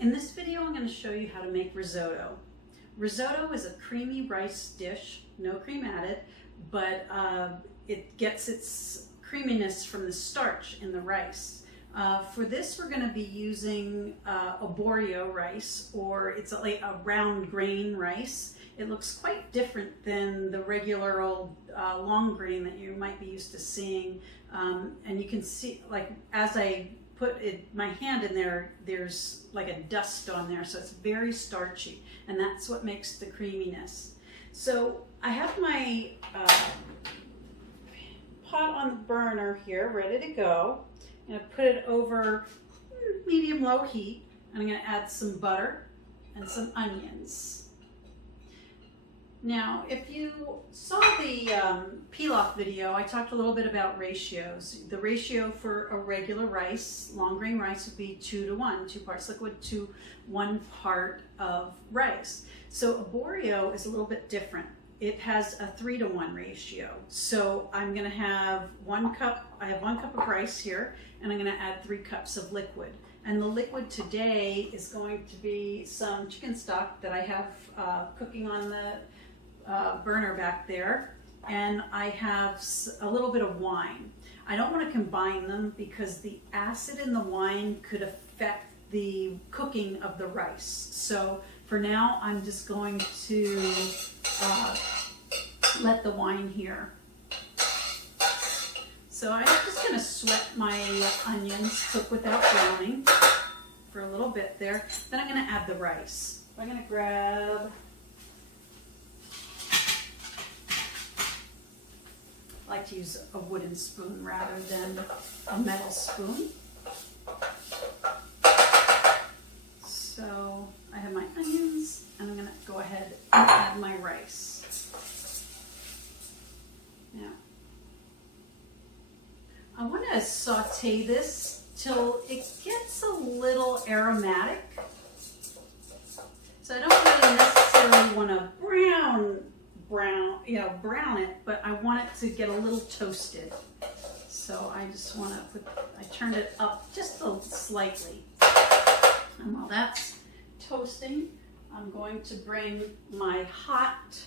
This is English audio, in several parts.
In this video, I'm going to show you how to make risotto. Risotto is a creamy rice dish, no cream added, but it gets its creaminess from the starch in the rice. For this, we're going to be using arborio rice, or it's like a round grain rice. It looks quite different than the regular old long grain that you might be used to seeing. And you can see, like, as I put my hand in there, there's like a dust on there, so it's very starchy, and that's what makes the creaminess. So I have my pot on the burner here, ready to go. I'm going to put it over medium-low heat, and I'm going to add some butter and some onions. Now, if you saw the pilaf video, I talked a little bit about ratios. The ratio for a regular rice, long grain rice, would be 2 to 1, 2 parts liquid to 1 part of rice. So arborio is a little bit different. It has a 3 to 1 ratio. So I'm going to have 1 cup, I have 1 cup of rice here, and I'm going to add 3 cups of liquid. And the liquid today is going to be some chicken stock that I have cooking on the burner back there, and I have a little bit of wine. I don't want to combine them because the acid in the wine could affect the cooking of the rice. So for now, I'm just going to let the wine here. So I'm just going to sweat my onions, cook without browning, for a little bit there. Then I'm going to add the rice. I'm going to grab, I like to use a wooden spoon rather than a metal spoon. So I have my onions, and I'm going to go ahead and add my rice. Now, I want to saute this till it gets a little aromatic. So I don't really necessarily want to brown it, but I want it to get a little toasted. So I just want to I turned it up just slightly. And while that's toasting, I'm going to bring my hot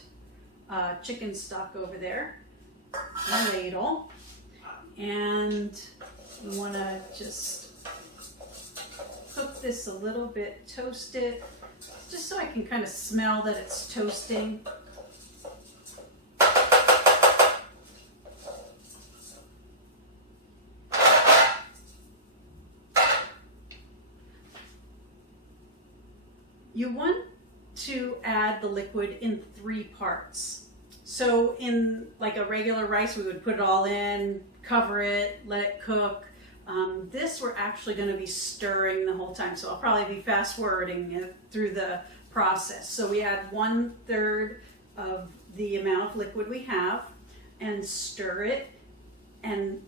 chicken stock over there, my ladle, and I want to just cook this a little bit, toast it, just so I can kind of smell that it's toasting. You want to add the liquid in 3 parts. So in like a regular rice, we would put it all in, cover it, let it cook. This we're actually going to be stirring the whole time, so I'll probably be fast forwarding through the process. So we add 1/3 of the amount of liquid we have and stir it, and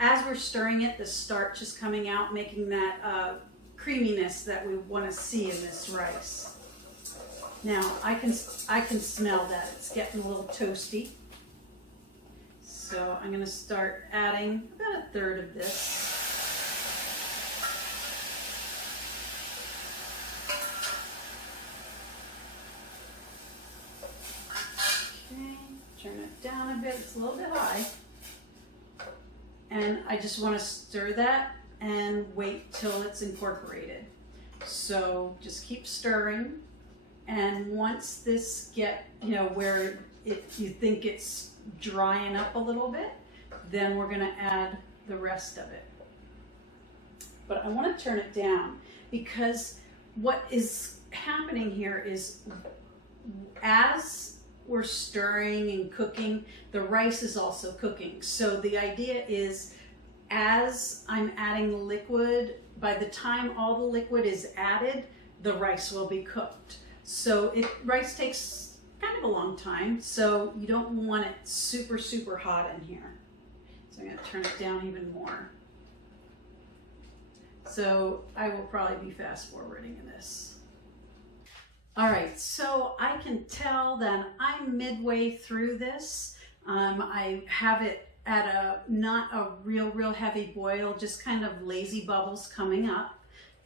as we're stirring it, the starch is coming out, making that creaminess that we want to see in this rice. Now I can smell that it's getting a little toasty. So I'm going to start adding about 1/3 of this. Okay, turn it down a bit, it's a little bit high. And I just want to stir that and wait till it's incorporated. So just keep stirring, and once this where you think it's drying up a little bit, then we're going to add the rest of it. But I want to turn it down, because what is happening here is as we're stirring and cooking, the rice is also cooking. So the idea is, as I'm adding the liquid, by the time all the liquid is added, the rice will be cooked. So rice takes kind of a long time, so you don't want it super, super hot in here. So I'm going to turn it down even more. So I will probably be fast forwarding in this. All right, so I can tell that I'm midway through this. I have it at not a real heavy boil, just kind of lazy bubbles coming up.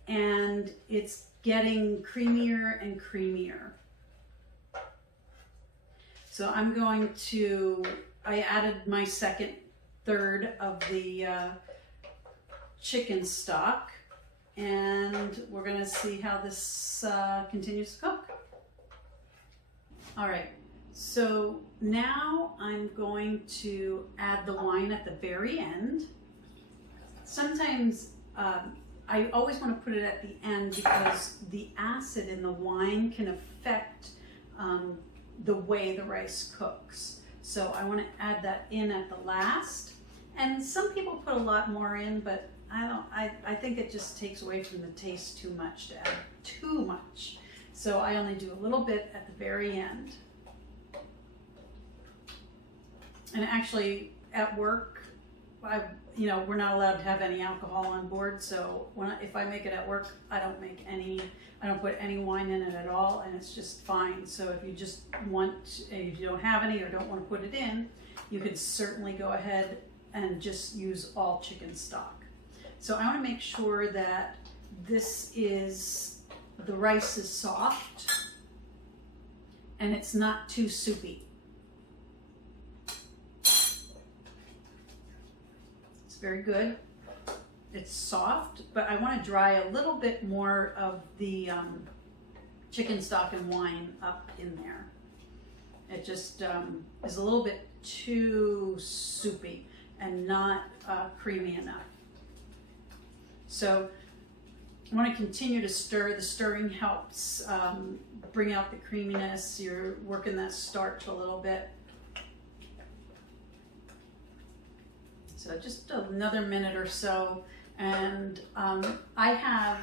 And it's getting creamier and creamier. So I'm going to, I added my second third of the chicken stock, and we're gonna see how this continues to cook. All right, so now I'm going to add the wine at the very end. Sometimes I always want to put it at the end because the acid in the wine can affect the way the rice cooks. So I want to add that in at the last. And some people put a lot more in, but I think it just takes away from the taste too much to add too much. So I only do a little bit at the very end. And actually at work, we're not allowed to have any alcohol on board. So if I make it at work, I don't put any wine in it at all, and it's just fine. So if you just if you don't have any or don't want to put it in, you can certainly go ahead and just use all chicken stock. So I want to make sure that the rice is soft and it's not too soupy. It's very good. It's soft, but I want to dry a little bit more of the chicken stock and wine up in there. It just is a little bit too soupy and not creamy enough. So I want to continue to stir. The stirring helps bring out the creaminess. You're working that starch a little bit. So just another minute or so. And I have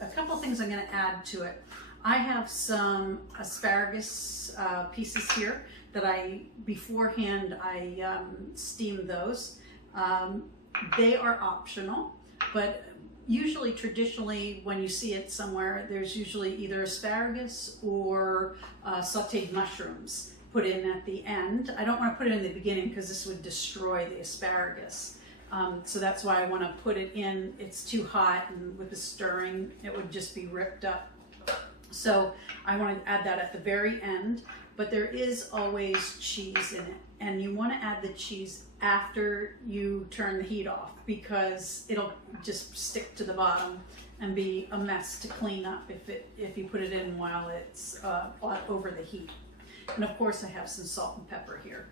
a couple things I'm going to add to it. I have some asparagus pieces here that beforehand I steamed those. They are optional, but usually traditionally when you see it somewhere, there's usually either asparagus or sauteed mushrooms put in at the end. I don't want to put it in the beginning because this would destroy the asparagus. So that's why I want to put it in. It's too hot, and with the stirring, it would just be ripped up. So I want to add that at the very end, but there is always cheese in it. And you want to add the cheese after you turn the heat off because it'll just stick to the bottom and be a mess to clean up if you put it in while it's over the heat. And of course I have some salt and pepper here.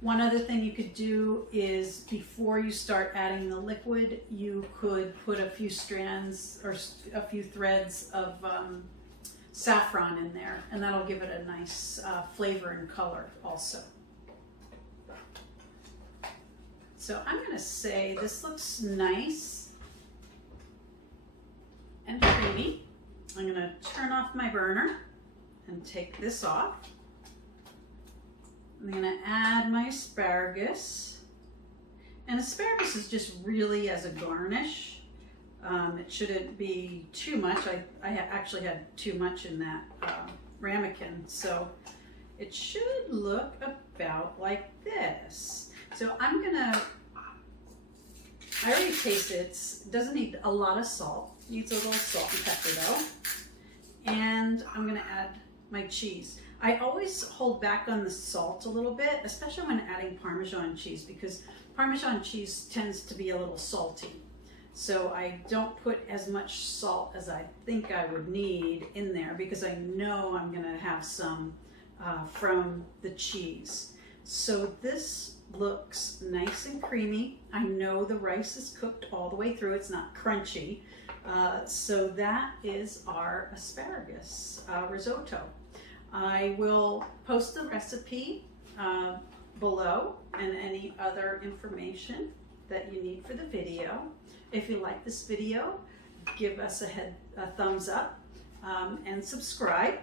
One other thing you could do is before you start adding the liquid, you could put a few strands or a few threads of saffron in there, and that'll give it a nice flavor and color also. So I'm going to say this looks nice and creamy. I'm going to turn off my burner and take this off. I'm going to add my asparagus, and asparagus is just really as a garnish. It shouldn't be too much. I actually had too much in that ramekin, so it should look about like this. So I already tasted it. It doesn't need a lot of salt. It needs a little salt and pepper though. And I'm gonna add my cheese. I always hold back on the salt a little bit, especially when adding Parmesan cheese, because Parmesan cheese tends to be a little salty. So I don't put as much salt as I think I would need in there because I know I'm gonna have some from the cheese. So this looks nice and creamy. I know the rice is cooked all the way through. It's not crunchy. So that is our asparagus risotto. I will post the recipe below and any other information that you need for the video. If you like this video, give us a thumbs up and subscribe.